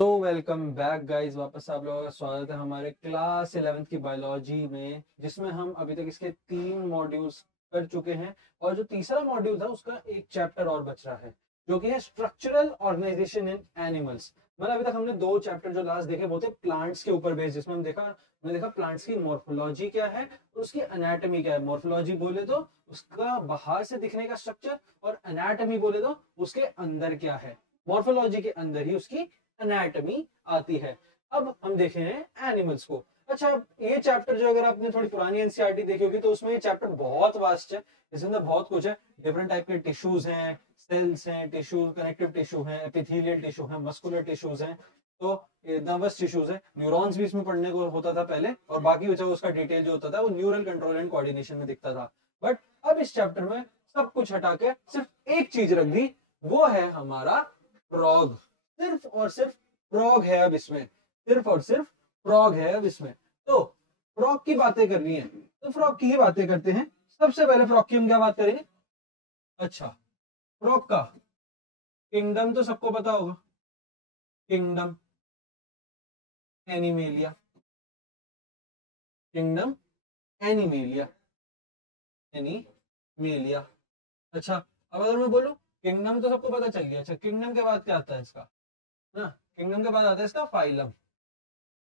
तो welcome back guys, वापस आप लोगों का स्वागत है हमारे क्लास 11th की बायोलॉजी में, जिसमें हम अभी तक इसके 3 मॉड्यूल्स कर चुके हैं। और जो तीसरा मॉड्यूल था उसका एक चैप्टर और बच रहा है, जो कि है स्ट्रक्चरल ऑर्गेनाइजेशन इन एनिमल्स। मतलब अभी तक हमने 2 चैप्टर जो लास्ट देखे वो थे प्लांट्स के ऊपर बेस्ड, जिसमें हमने देखा प्लांट्स की मॉर्फोलॉजी क्या है और उसकी एनाटॉमी क्या है। मॉर्फोलॉजी बोले तो उसका बाहर से दिखने का स्ट्रक्चर, और एनाटॉमी बोले तो उसके अंदर क्या है। मॉर्फोलॉजी के अंदर ही उसकी एनाटॉमी आती है। अब हम देखे हैं एनिमल्स को। अच्छा, ये चैप्टर जो अगर आपने थोड़ी पुरानी एनसीईआरटी देखी होगी तो उसमें ये चैप्टर बहुत वास्ट है। इसके अंदर बहुत कुछ है, डिफरेंट टाइप के टिश्यूज हैं, सेल्स हैं, टिश्यू कनेक्टिव टिश्यू हैं, एपिथेलियल टिश्यू हैं, मस्कुलर टिश्यूज हैं, तो नर्वस टिश्यूज हैं, न्यूरॉन्स भी इसमें पढ़ने को होता था पहले, और बाकी बचा उसका डिटेल जो होता था वो न्यूरल कंट्रोल एंड कोऑर्डिनेशन में दिखता था। बट अब इस चैप्टर में सब कुछ हटा के सिर्फ एक चीज रख दी, वो है हमारा फ्रॉग। सिर्फ और सिर्फ फ्रॉग है अब इसमें, सिर्फ और सिर्फ फ्रॉग है अब इसमें। तो फ्रॉग की बातें करनी है तो फ्रॉग की ही बातें करते हैं। सबसे पहले फ्रॉग की हम क्या बात करेंगे? अच्छा, फ्रॉग का किंगडम तो सबको पता होगा। Kingdom animalia, kingdom animalia, animalia. अच्छा, अब अगर मैं बोलूं किंगडम तो सबको पता चल गया। अच्छा, किंगडम के बाद क्या आता है इसका ना? किंगडम के बाद आता है इसका फाइलम।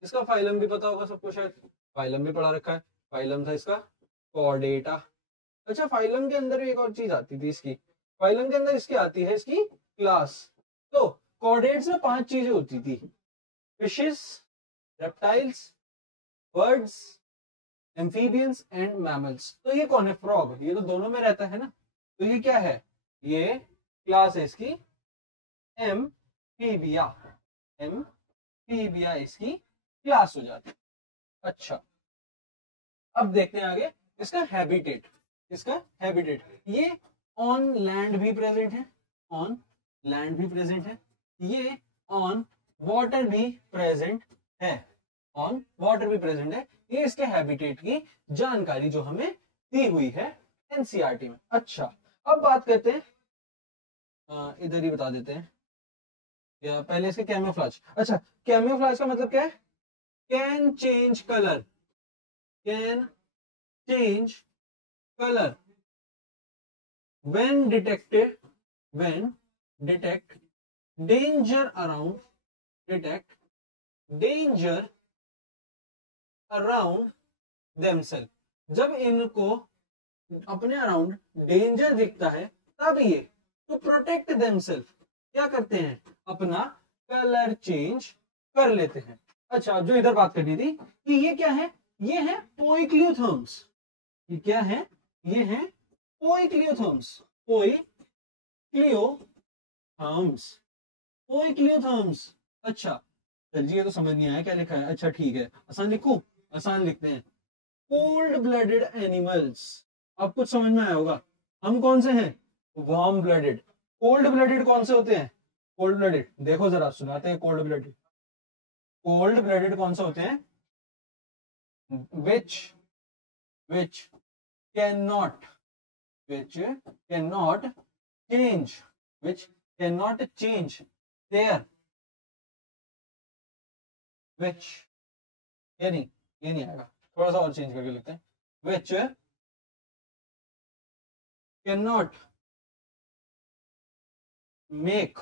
इसका फाइलम भी पता होगा सबको शायद, फाइलम भी पढ़ा रखा है। फाइलम था इसका कॉर्डेटा। अच्छा, फाइलम के अंदर भी एक और चीज आती थी इसकी, फाइलम के अंदर इसकी आती है इसकी क्लास। तो कॉर्डेट्स में 5 चीजें होती थी: fishes, reptiles, birds, amphibians and mammals. तो ये कौन है? फ्रॉग। ये तो दोनों में रहता है ना, तो ये क्या है? ये क्लास है इसकी एम्फीबिया। एम्फीबिया इसकी क्लास हो जाती है। अच्छा, अब देखते हैं आगे इसका हैबिटेट। इसका हैबिटेट ये ऑन लैंड भी प्रेजेंट है, ऑन लैंड भी प्रेजेंट है, ये ऑन वाटर भी प्रेजेंट है, ऑन वाटर भी प्रेजेंट है। ये इसके हैबिटेट की जानकारी जो हमें दी हुई है एनसीईआरटी में। अच्छा, अब बात करते हैं, इधर ही बता देते हैं या पहले इसके कैमोफ्लेज। अच्छा, कैमोफ्लेज का मतलब क्या है? Can change colour, can change color when detected, when detect danger around, detect danger around themselves। जब इनको अपने अराउंड डेंजर दिखता है तब ये टू प्रोटेक्ट देमसेल्फ क्या करते हैं? अपना कलर चेंज कर लेते हैं। अच्छा, जो इधर बात करनी थी कि ये क्या है? ये है पोइक्लियोथर्म्स। ये क्या है? ये है पोइक्लियोथर्म्स। पोइक्लियोथर्म्स, पोइक्लियोथर्म्स। अच्छा चलिए, ये तो समझ नहीं आया क्या लिखा है। अच्छा ठीक है, आसान लिखूं? आसान लिखते हैं, कोल्ड ब्लडेड एनिमल्स। अब कुछ समझ में आया होगा। हम कौन से हैं? Warm blooded. कोल्ड ब्लडेड कौन से होते हैं? कोल्ड ब्लडेड देखो जरा, सुनाते हैं कोल्ड ब्लडेड। कोल्ड ब्लडेड कौन से होते हैं? Which can not, which cannot change, which cannot change their, which, ये नहीं आएगा, थोड़ा सा और चेंज करके लिखते हैं, which cannot make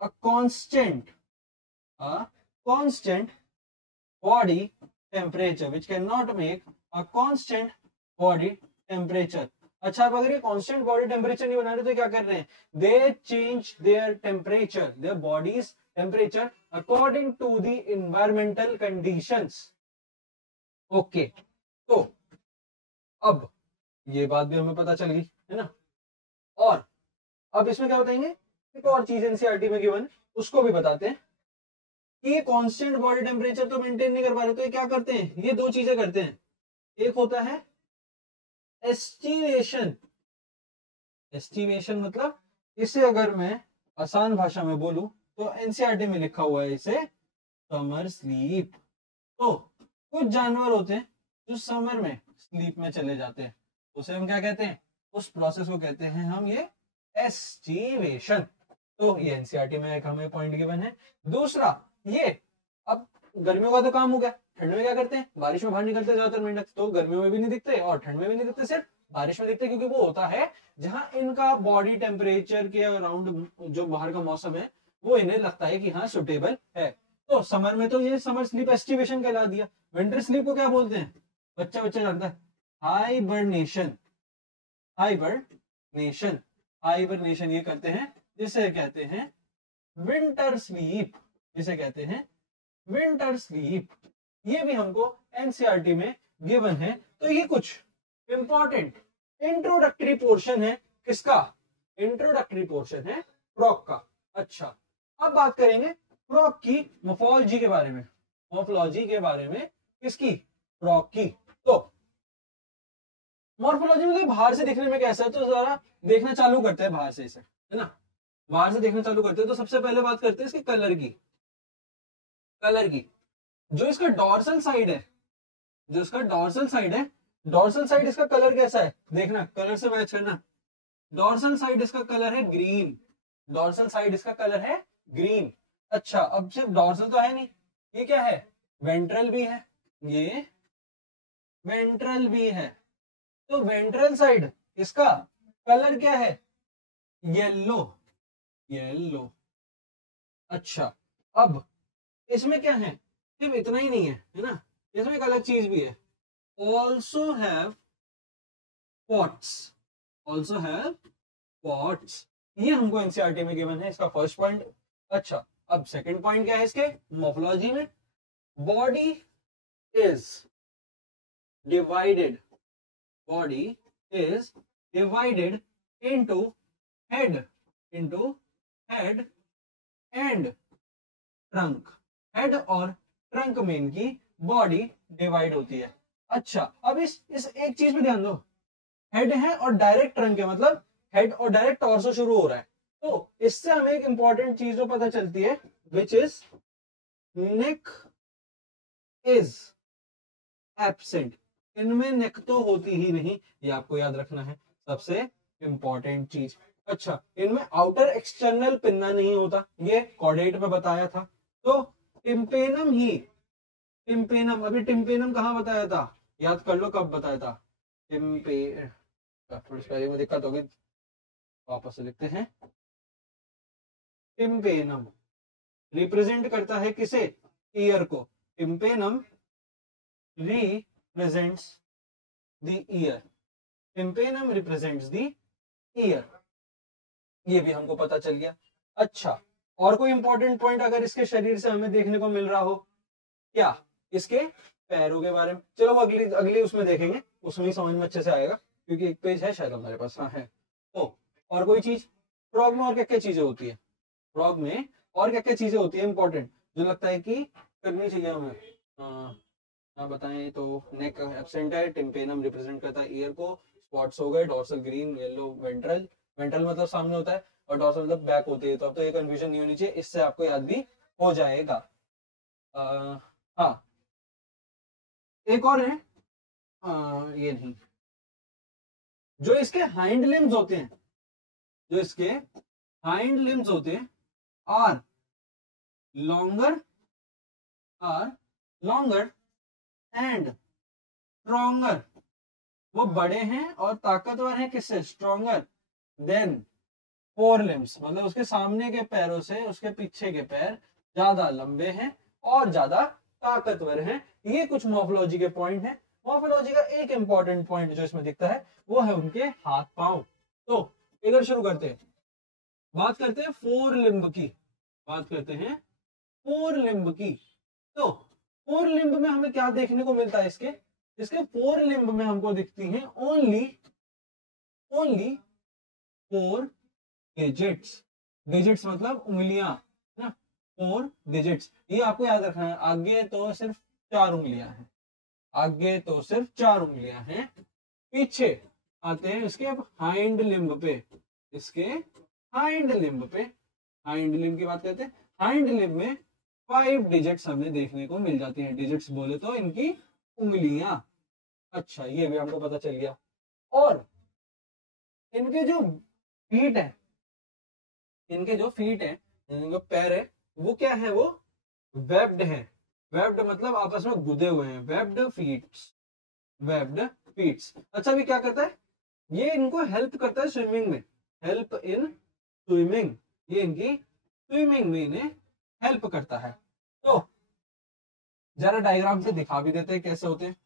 a constant body temperature, which cannot make a constant body temperature। अच्छा, अब अगर ये कांस्टेंट बॉडी टेम्परेचर नहीं बना रहे तो क्या कर रहे हैं? They change their temperature, their bodies temperature according to the environmental conditions. Okay, तो अब ये बात भी हमें पता चल गई है ना। और अब इसमें क्या बताएंगे? एक और चीज एनसीईआरटी में गिवन, उसको भी बताते हैं कि ये कांस्टेंट बॉडी टेम्परेचर तो मेंटेन नहीं कर पा रहे, तो ये क्या करते हैं? ये 2 चीजें करते हैं। एक होता है एस्टिवेशन। एस्टिवेशन मतलब, इसे अगर मैं आसान भाषा में बोलूं तो एनसीईआरटी में लिखा हुआ है इसे समर स्लीप। तो कुछ जानवर होते हैं जो समर में स्लीप में चले जाते हैं, उसे हम क्या कहते हैं? उस प्रोसेस को कहते हैं हम ये एस्टिवेशन। तो ये एनसीईआरटी में एक हमें पॉइंट गिवन है। दूसरा ये, अब गर्मियों का तो काम हो गया, ठंड में क्या करते हैं, बारिश में बाहर निकलते हैं ज्यादातर मेंढक, तो गर्मियों में भी नहीं दिखते और ठंड में भी नहीं दिखते, सिर्फ बारिश में दिखते, क्योंकि वो होता है जहां इनका बॉडी टेम्परेचर के अराउंड जो बाहर का मौसम है वो इन्हें लगता है कि हाँ सुटेबल है। तो समर में तो ये समर स्लीप एस्टिवेशन कहला दिया। विंटर स्लीप को क्या बोलते हैं, बच्चा बच्चा जानता है, हाइबरनेशन। हाइबरनेशन, हाइबरनेशन ये करते हैं, जिसे कहते हैं विंटर स्लीप, जिसे कहते हैं विंटर स्लीप। ये भी हमको एनसीईआरटी में गिवन है। तो ये कुछ इंपॉर्टेंट इंट्रोडक्टरी पोर्शन है, किसका, इंट्रोडक्टरी पोर्शन है फ्रॉग का। अच्छा, अब बात करेंगे फ्रॉग की मोफोलॉजी के बारे में, मोफोलॉजी के बारे में किसकी, फ्रॉग की। तो मॉर्फोलॉजी मतलब बाहर से दिखने में कैसा है, तो जरा देखना चालू करते हैं बाहर से इसे, है ना, बाहर से देखना चालू करते हैं। तो सबसे पहले बात करते हैं इसके कलर की। कलर की, जो इसका डॉर्सल साइड है, जो इसका डॉर्सल साइड है, डॉर्सल साइड इसका कलर कैसा है, देखना कलर से मैच करना। डॉर्सल साइड इसका कलर है ग्रीन, डॉर्सल साइड इसका कलर है ग्रीन। अच्छा, अब सिर्फ डॉर्सल तो है नहीं, ये क्या है, वेंट्रल भी है, ये वेंट्रल भी है। तो वेंट्रल साइड इसका कलर क्या है, येलो, येलो। अच्छा, अब इसमें क्या है, सिर्फ इतना ही नहीं है ना, इसमें एक अलग चीज भी है, also have pots, also have pots. ये हमको एनसीईआरटी में गिवन है, इसका फर्स्ट पॉइंट। अच्छा, अब सेकंड पॉइंट क्या है इसके मोर्फोलॉजी में, body is divided, body is divided into head and trunk। Head और ट्रंक में इनकी बॉडी डिवाइड होती है। अच्छा, अब इस एक चीज पे ध्यान दो, हेड है और डायरेक्ट ट्रंक है, मतलब हेड और डायरेक्ट टॉर्सो शुरू हो रहा है। तो इससे हमें एक इंपॉर्टेंट चीज जो पता चलती है, which is neck is absent. इनमें नेक तो होती ही नहीं, ये आपको याद रखना है, सबसे इंपॉर्टेंट चीज। अच्छा, इनमें आउटर एक्सटर्नल पिन्ना नहीं होता, ये कॉर्डेट में बताया था। तो टिम्पेनम ही, टिम्पेनम, अभी टिम्पेनम कहाँ बताया था, याद कर लो कब बताया था। टिम्पे, थोड़ी स्पेलिंग में दिक्कत होगी, वापस से लिखते हैं। टिम्पेनम रिप्रेजेंट करता है किसे, ईयर को। Tympanum represents the ear, tympanum represents the ear। ये भी हमको पता चल गया। अच्छा, और कोई इंपॉर्टेंट पॉइंट अगर इसके शरीर से हमें देखने को मिल रहा हो, क्या, इसके पैरों के बारे में, चलो वो अगली अगली उसमें देखेंगे, उसमें ही समझ में अच्छे से आएगा, क्योंकि एक पेज है शायद हमारे पास, हाँ है। तो और कोई चीज, फ्रॉग में और क्या क्या चीजें होती है, फ्रॉग में और क्या क्या चीजें होती है इंपॉर्टेंट, जो लगता है कि करनी चाहिए हमें, हाँ बताएं। तो नेक एब्सेंट है, टिम्पेनम रिप्रेजेंट करता है ईयर को, स्पॉट्स हो गए, dorsal green, yellow, ventral, ventral मतलब सामने होता है और डॉर्सल मतलब बैक होती है। तो अब तो ये कंफ्यूजन नहीं होनी चाहिए, इससे आपको याद भी हो जाएगा। हाँ, एक और है, ये नहीं, जो इसके हाइंड लिम्स होते हैं, जो इसके हाइंड लिम्स होते हैं, are longer, are longer and stronger, वो बड़े हैं और ताकतवर हैं, किससे, स्ट्रॉन्गर देन फोर लिम्स, मतलब उसके सामने के पैरों से उसके पीछे के पैर ज्यादा लंबे हैं और ज्यादा ताकतवर हैं। ये कुछ मॉर्फोलॉजी के पॉइंट हैं। मॉर्फोलॉजी का एक इंपॉर्टेंट पॉइंट जो इसमें दिखता है वो है उनके हाथ पांव। तो इधर शुरू करते हैं, बात करते हैं फोर लिम्ब की, बात करते हैं फोर लिम्ब की। तो फोर लिम्ब में हमें क्या देखने को मिलता है, इसके फोर लिम्ब में हमको दिखती हैं ओनली फोर डिजिट्स। डिजिट्स मतलब उंगलियां ना, फोर डिजिट्स, ये आपको याद रखना है। आगे तो सिर्फ 4 उंगलियां हैं, आगे तो सिर्फ 4 उंगलियां हैं। पीछे आते हैं इसके अब हाइंड लिम्ब पे, इसके हाइंड लिम्ब पे, हाइंड लिम्ब की बात करते हैं। हाइंड लिम्ब में 5 डिजिट्स हमें देखने को मिल जाती हैं। डिजिट्स बोले तो इनकी उंगलियां। अच्छा, ये भी हमको पता चल गया। और इनके जो फीट है, इनके जो फीट है, इनके पैर है, वो क्या है, वो वेब्ड है। वेब्ड मतलब आपस में गुदे हुए हैं, वेब्ड फीट्स, वेब्ड फीट्स। अच्छा, भी क्या करता है, ये इनको हेल्प करता है स्विमिंग में, हेल्प इन स्विमिंग, ये इनकी स्विमिंग में इन्हें हेल्प करता है। तो जरा डायग्राम से दिखा भी देते हैं कैसे होते हैं।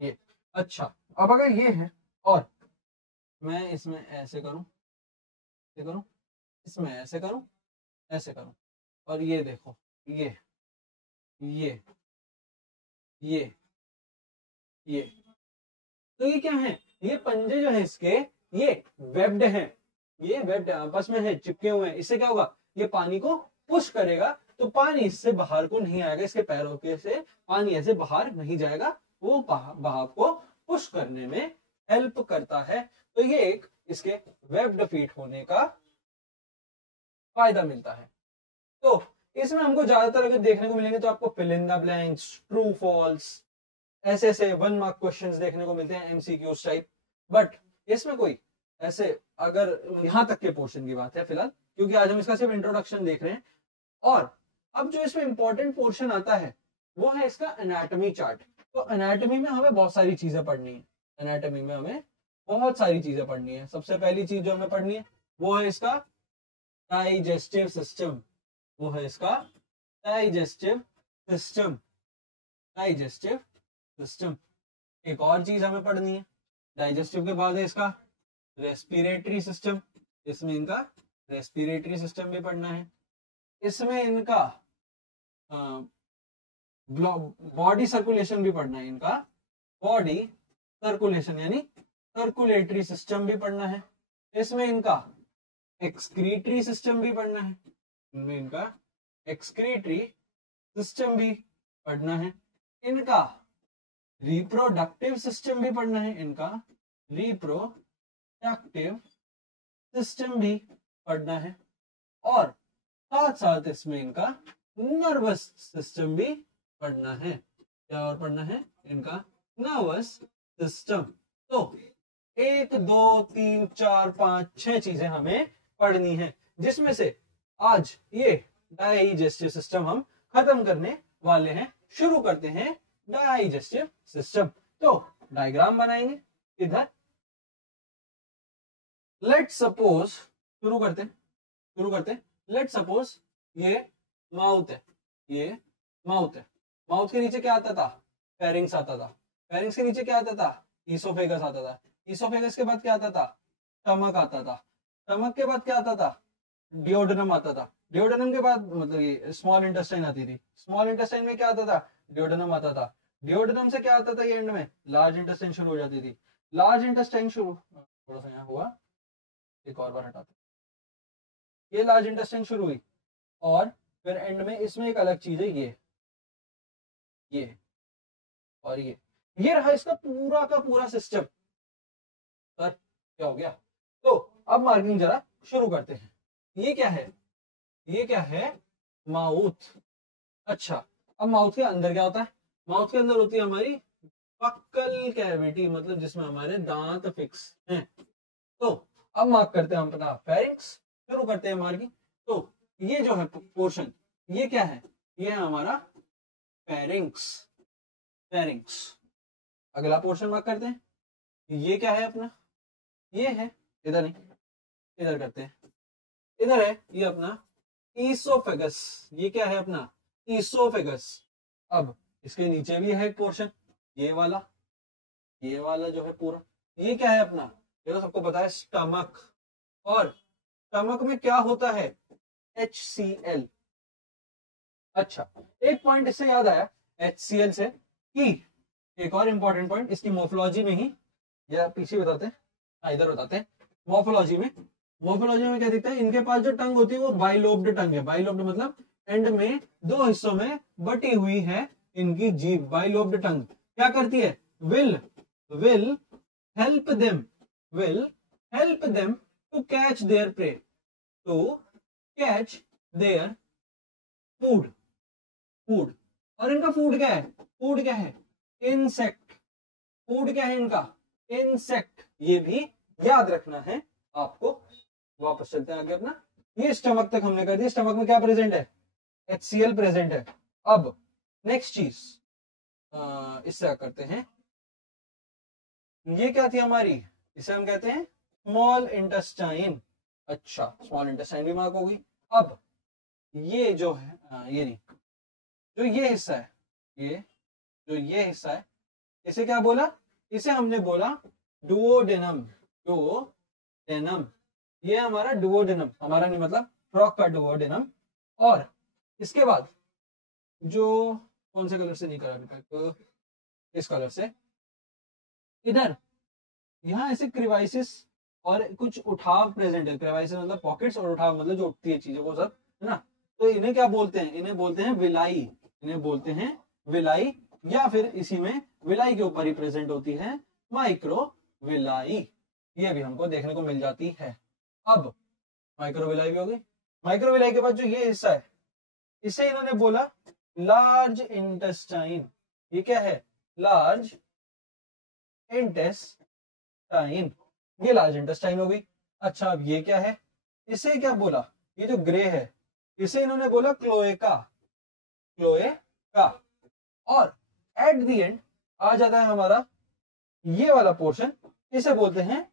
ये अच्छा, अब अगर ये है और मैं इसमें ऐसे करूं, ऐसे करूं, इसमें ऐसे करूं, ऐसे करूं, और ये देखो, ये ये ये ये, तो ये क्या है, ये पंजे जो है इसके, ये वेब्ड हैं, ये वेब्ड आपस में है, चिपके हुए हैं। इससे क्या होगा, ये पानी को पुश करेगा, तो पानी इससे बाहर को नहीं आएगा, इसके पैरों के से पानी ऐसे बाहर नहीं जाएगा, वो बहाव को पुश करने में हेल्प करता है। तो ये एक इसके वेब्ड फीट होने का फायदा मिलता है। तो इसमें हमको ज्यादातर अगर देखने को मिलेंगे तो आपको fill in the blanks, true false, ऐसे ऐसे 1 मार्क क्वेश्चंस देखने को मिलते हैं, एमसीक्यूज टाइप। बट इसमें कोई ऐसे, अगर यहां तक के पोर्शन की बात है फिलहाल, क्योंकि आज हम इसका सिर्फ इंट्रोडक्शन देख रहे हैं, और अब जो इसमें इंपॉर्टेंट पोर्शन आता है वो है इसका एनाटॉमी चार्ट। तो एनाटॉमी में हमें बहुत सारी चीजें पढ़नी है, एनाटॉमी में हमें बहुत सारी चीजें पढ़नी है। सबसे पहली चीज जो हमें पढ़नी है वो है इसका डाइजेस्टिव सिस्टम, वो है इसका डाइजेस्टिव सिस्टम, डाइजेस्टिव सिस्टम। एक और चीज हमें पढ़नी है, डाइजेस्टिव के बाद है इसका रेस्पिरेटरी सिस्टम, इसमें इनका रेस्पिरेटरी सिस्टम भी पढ़ना है। इसमें इनका बॉडी सर्कुलेशन भी पढ़ना है, इनका बॉडी सर्कुलेशन यानी सर्कुलेटरी सिस्टम भी पढ़ना है। इसमें इनका एक्सक्रीटरी सिस्टम भी पढ़ना है, इनमें इनका एक्सक्रीटरी सिस्टम भी पढ़ना है। इनका रिप्रोडक्टिव सिस्टम भी पढ़ना है, इनका रिप्रोडक्टिव सिस्टम भी पढ़ना है, और साथ साथ इसमें इनका नर्वस सिस्टम भी पढ़ना है। क्या और पढ़ना है, इनका नर्वस सिस्टम। तो 1 2 3 4 5 6 चीजें हमें पढ़नी है, जिसमें से आज ये डाइजेस्टिव सिस्टम हम खत्म करने वाले हैं। शुरू करते हैं डाइजेस्टिव सिस्टम। तो डायग्राम बनाएंगे इधर, लेट सपोज, शुरू करते लेट सपोज ये माउथ है, ये माउथ है, माउथ के नीचे क्या आता था, फेरिंग्स आता था, फेरिंग्स के नीचे क्या आता था, ईसोफेगस आता था, ईसोफेगस के बाद क्या आता था, स्टमक आता था, स्टमक के बाद क्या आता था, डिओडेनम आता था, डिओडेनम के बाद मतलब ये स्मॉल इंटेस्टाइन आती थी, स्मॉल इंटेस्टाइन में क्या आता था, डिओडेनम आता था, डिओडेनम से क्या आता था, ये एंड में लार्ज इंटेस्टाइन शुरू हो जाती थी, लार्ज इंटेस्टाइन शुरू, थोड़ा सा यहाँ हुआ, एक और बार हटाते, ये लार्ज इंटेस्टाइन शुरू हुई, और फिर एंड में इसमें एक अलग चीज है, ये और ये रहा इसका पूरा का पूरा सिस्टम। सर क्या हो गया, तो अब मार्किंग जरा शुरू करते हैं। ये क्या है, ये क्या है, माउथ। अच्छा, अब माउथ के अंदर क्या होता है, माउथ के अंदर होती है हमारी बक्कल कैविटी, मतलब जिसमें हमारे दांत फिक्स हैं। तो अब मार्क करते हैं हम अपना फेरिंक्स, शुरू करते हैं मार्किंग। तो ये जो है पोर्शन, ये क्या है, ये है हमारा फेरिंक्स, फेरिंक्स। अगला पोर्शन मार्क करते हैं, ये क्या है अपना, ये है, इधर नहीं, इधर करते हैं, इधर है ये अपना ईसोफेगस, ये क्या है अपना ईसोफेगस। अब इसके नीचे भी है एक पोर्शन, ये वाला जो है पूरा, ये क्या है अपना, ये तो सबको पता है, स्टमक। और स्टमक में क्या होता है, HCl। अच्छा, एक पॉइंट इससे याद आया HCl से, कि एक और इंपॉर्टेंट पॉइंट इसकी मोर्फोलॉजी में ही, या पीछे बताते हैं, इधर बताते हैं, मोर्फोलॉजी में क्या दिखता है, इनके पास जो टंग होती है वो बाइलोब्ड टंग है, बाइलोब्ड मतलब एंड में 2 हिस्सों में बटी हुई है इनकी जीभ, बाइलोब्ड टंग क्या करती है, will help them to catch their prey, to catch their food, food. और इनका फूड क्या है? फूड क्या है? इंसेक्ट। फूड क्या है इनका? इंसेक्ट। ये भी याद रखना है आपको। वापस चलते हैं आगे अपना। ये स्टमक तक हमने कर दिया। स्टमक में क्या प्रेजेंट है? HCl प्रेजेंट है। अब नेक्स्ट चीज इससे क्या करते हैं, ये क्या थी हमारी? इसे हम कहते हैं स्मॉल इंटेस्टाइन। अच्छा, स्मॉल इंटेस्टाइन भी मार्क होगी। अब ये जो है ये नहीं, जो ये हिस्सा है, ये जो ये हिस्सा है, इसे क्या बोला? इसे हमने बोला डुओडेनम। डुओडेनम, ये हमारा डुओडेनम, हमारा नहीं मतलब फ्रॉग का डुओडेनम। और इसके बाद जो कौन से कलर से नहीं करा अभी तक, इस कलर से, इधर यहाँ ऐसे क्रिवाइसिस और कुछ उठाव प्रेजेंट है। क्रिवाइसिस मतलब पॉकेट्स, और उठाव मतलब जो उठती है चीजें वो सब, है ना। तो इन्हें क्या बोलते हैं? इन्हें बोलते हैं विलाई। इन्हें बोलते हैं विलाई, या फिर इसी में विलाई के ऊपर ही प्रेजेंट होती है माइक्रोविलाई। ये भी हमको देखने को मिल जाती है। अब माइक्रोविलाई भी हो गई। माइक्रोविलाई के बाद जो ये हिस्सा है, इसे इन्होंने बोला लार्ज इंटेस्टाइन। ये क्या है? Large intestine. ये लार्ज इंटेस्टाइन हो गई। अच्छा, अब ये क्या है? इसे क्या बोला? ये जो ग्रे है, इसे इन्होंने बोला क्लोएका। क्लोएका। और एट द एंड आ जाता है हमारा ये वाला पोर्शन, इसे बोलते हैं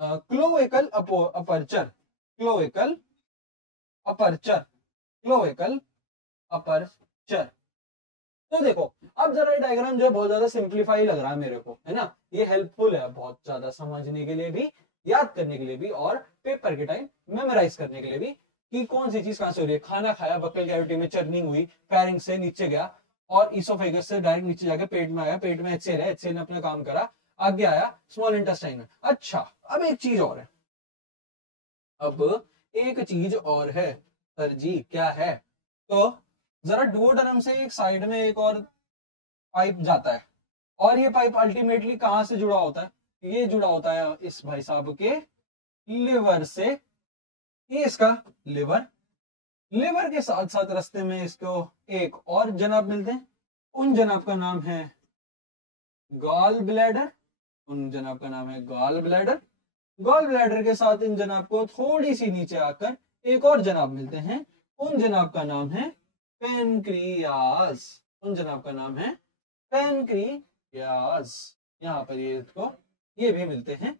cloacal aperture. Cloacal aperture. Cloacal aperture. तो देखो, अब जरा ये डायग्राम जो है बहुत ज्यादा सिंप्लीफाई लग रहा है मेरे को, है ना। ये हेल्पफुल है बहुत ज्यादा समझने के लिए भी, याद करने के लिए भी, और पेपर के टाइम मेमोराइज करने के लिए भी, कि कौन सी चीज कहां से हो रही है। खाना खाया, बक्कल कैविटी में चर्निंग हुई, फेरिंक्स से नीचे गया और इसोफेगस से डायरेक्ट नीचे जाके पेट में आया, पेट में HCl है, HCl ने अपना काम करा, आगे आया स्मॉल इंटेस्टाइन में। अच्छा, अब एक चीज और है। अब एक चीज और है सर जी, क्या है? तो जरा डुओडेनम से एक साइड में एक और पाइप जाता है, और ये पाइप अल्टीमेटली कहां से जुड़ा होता है? ये जुड़ा होता है इस भाई साहब के लिवर से। ये इसका लिवर। लिवर के साथ साथ रास्ते में इसको एक और जनाब मिलते हैं। उन जनाब का नाम है गॉल ब्लैडर। उन जनाब का नाम है गॉल ब्लैडर। गॉल ब्लैडर के साथ इन जनाब को थोड़ी सी नीचे आकर एक और जनाब मिलते हैं। उन जनाब का नाम है पेनक्रियास। उन जनाब का नाम है पेनक्रियास। यहाँ पर ये भी मिलते हैं,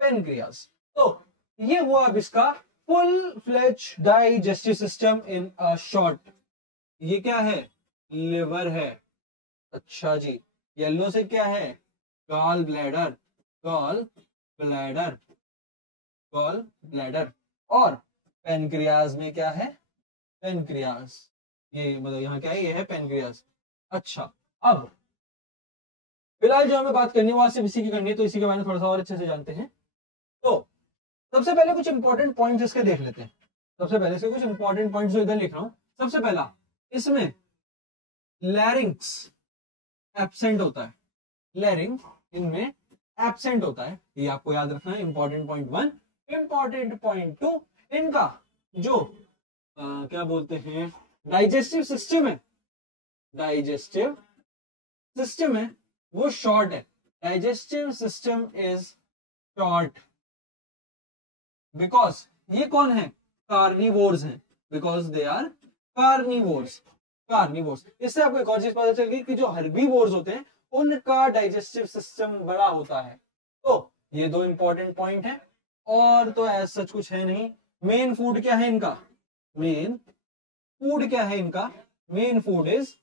पेनक्रियास। तो ये हुआ अब इसका full fledge digestive system in a short. ये क्या है? लिवर है। अच्छा जी, येलो से क्या है? Gall bladder. Gall bladder. Gall bladder. और पेनक्रियाज में क्या है? पेनक्रियाज। ये मतलब यहाँ क्या है? ये है पेनक्रियाज। अच्छा, अब फिलहाल जो हमें बात करनी है वो सिर्फ इसी की करनी है, तो इसी के बारे में थोड़ा सा और अच्छे से जानते हैं। तो सबसे पहले कुछ इंपॉर्टेंट पॉइंट्स इसके देख लेते हैं। सबसे पहले इसके कुछ इंपॉर्टेंट पॉइंट्स जो इधर लिख रहा हूं। सबसे पहला, इसमें लैरिंक्स एब्सेंट होता है। लैरिंक्स इनमें एब्सेंट होता है, ये आपको याद रखना है। Important point 1। इंपॉर्टेंट पॉइंट 2, इनका जो क्या बोलते हैं डाइजेस्टिव सिस्टम है, डाइजेस्टिव सिस्टम है वो शॉर्ट है। Digestive system is short because ये कौन है? कार्निवोर्स हैं। Because they are carnivores. Carnivores. इससे आपको एक और चीज पता चल गई कि जो हर्बीवोर्स होते हैं उनका डाइजेस्टिव सिस्टम बड़ा होता है। तो ये दो इंपॉर्टेंट पॉइंट है, और तो ऐसा सच कुछ है नहीं। मेन फूड क्या है इनका? मेन फूड क्या है इनका? Main food is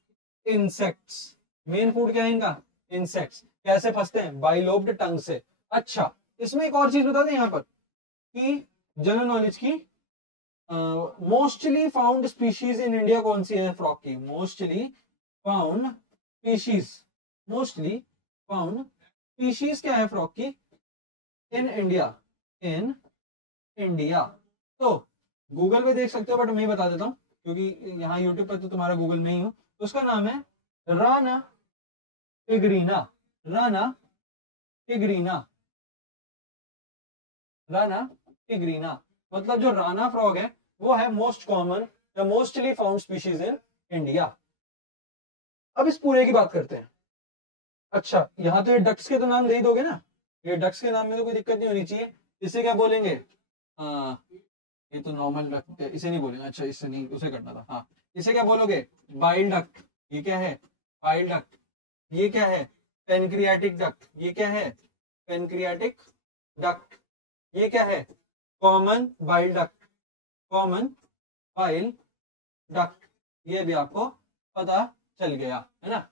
insects. Main food क्या है इनका? इंसेक्ट्स। कैसे फंसते हैं? बाइलोब्ड टंग से। अच्छा, इसमें एक और चीज बता दें यहाँ पर कि जनरल नॉलेज की, mostly found species in India कौन सी है फ्रॉग की? Mostly found species. Mostly found species क्या है फ्रॉग की इन इंडिया? In India. तो गूगल पे देख सकते हो, बट मैं ही बता देता हूं क्योंकि यहाँ यूट्यूब पर तो तुम्हारा गूगल में ही हूं। उसका नाम है Rana tigrina. Rana tigrina. Rana tigrina. मतलब जो राना फ्रॉग है वो है मोस्ट कॉमन या mostly found species in India. अब इस पूरे की बात करते हैं। अच्छा, यहाँ तो ये डक्ट्स के तो नाम दे ही दोगे ना, ये डक्ट्स के नाम में तो कोई दिक्कत नहीं होनी चाहिए। इसे क्या बोलेंगे? ये तो नॉर्मल डक्ट है, इसे नहीं बोलेंगे। अच्छा, इससे नहीं, उसे करना था। हाँ, इसे क्या बोलोगे? Bile duct. ये क्या है? Bile duct. ये क्या है? Pancreatic duct. ये क्या है? Pancreatic duct. ये क्या है? Common bile duct. Common bile duct. ये भी आपको पता चल गया है ना।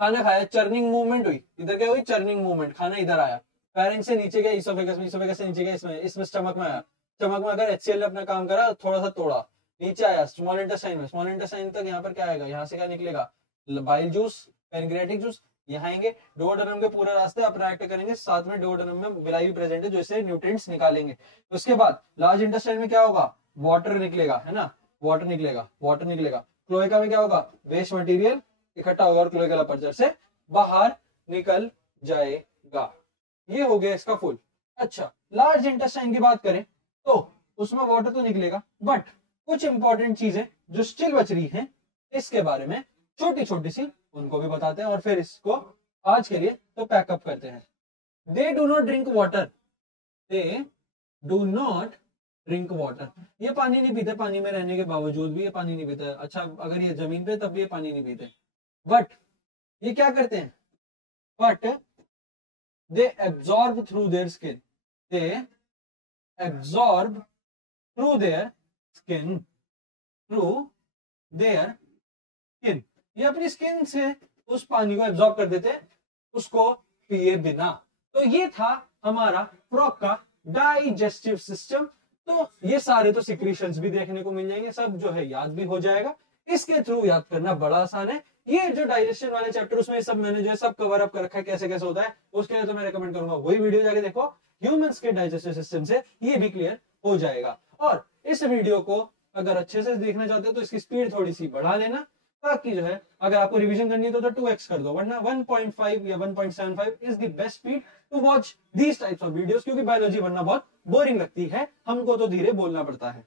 खाना खाया, चर्निंग मूवमेंट हुई, इधर क्या हुई? चर्निंग मूवमेंट, खाना इधर आया, पैरेंट से नीचे गया इसोफेगस में, इसोफेगस से नीचे गया इसमें स्टमक में आया, स्टमक में अगर एचसीएल ने अपना काम करा, थोड़ा सा तोड़ा, नीचे आया स्मॉल इंटेस्टाइन में, स्मॉल इंटेस्टाइन तक यहाँ पर क्या आएगा? यहाँ से क्या निकलेगा? बाइल जूस, पैनक्रियाटिक जूस, यहाँ आएंगे डुओडेनम के पूरे रास्ते अपना एक्ट करेंगे, साथ में डुओडेनम में विलाई भी प्रेजेंट है जो इससे न्यूट्रिएंट्स निकालेंगे। उसके बाद लार्ज इंटेस्टाइन में क्या होगा? वाटर निकलेगा, है ना, वाटर निकलेगा, वाटर निकलेगा। क्लोएका में क्या होगा? वेस्ट मटेरियल इकट्ठा होगा और क्लोएकल अपर्चर से बाहर निकल जाएगा। ये हो गया इसका फुल। अच्छा, लार्ज इंटेस्टाइन की बात करें तो उसमें वाटर तो निकलेगा, बट कुछ इंपॉर्टेंट चीजें जो स्टिल बच रही हैं इसके बारे में छोटी छोटी सी उनको भी बताते हैं और फिर इसको आज के लिए तो पैकअप करते हैं। They do not drink water. They do not drink water. ये पानी नहीं पीते, पानी में रहने के बावजूद भी ये पानी नहीं पीते। अच्छा, अगर ये जमीन पे तब भी ये पानी नहीं पीते, बट ये क्या करते हैं? But they absorb through their skin. They absorb through their skin. Through their skin, ये अपनी स्किन से उस पानी को एब्जॉर्ब कर देते हैं, उसको पिए बिना। तो ये था हमारा फ्रॉग का डाइजेस्टिव सिस्टम। तो ये सारे तो सिक्रीशंस भी देखने को मिल जाएंगे, सब जो है याद भी हो जाएगा। इसके थ्रू याद करना बड़ा आसान है। ये जो डाइजेशन वाले चैप्टर उसमें सब मैंने जो है सब कवर अप कर रखा है, कैसे कैसे होता है। उसके लिए तो मैं रेकमेंड करूंगा वही वीडियो जाके देखो, ह्यूमंस के डाइजेस्टिव सिस्टम से ये भी क्लियर हो जाएगा। और इस वीडियो को अगर अच्छे से देखना चाहते हो तो इसकी स्पीड थोड़ी सी बढ़ा लेना, ताकि जो है अगर आपको रिवीजन करनी है तो 2x कर दो, वरना 1.5 या 1.75 is the best speed to watch these types of videos, क्योंकि बायोलॉजी वरना बहुत बोरिंग लगती है, हमको तो धीरे बोलना पड़ता है।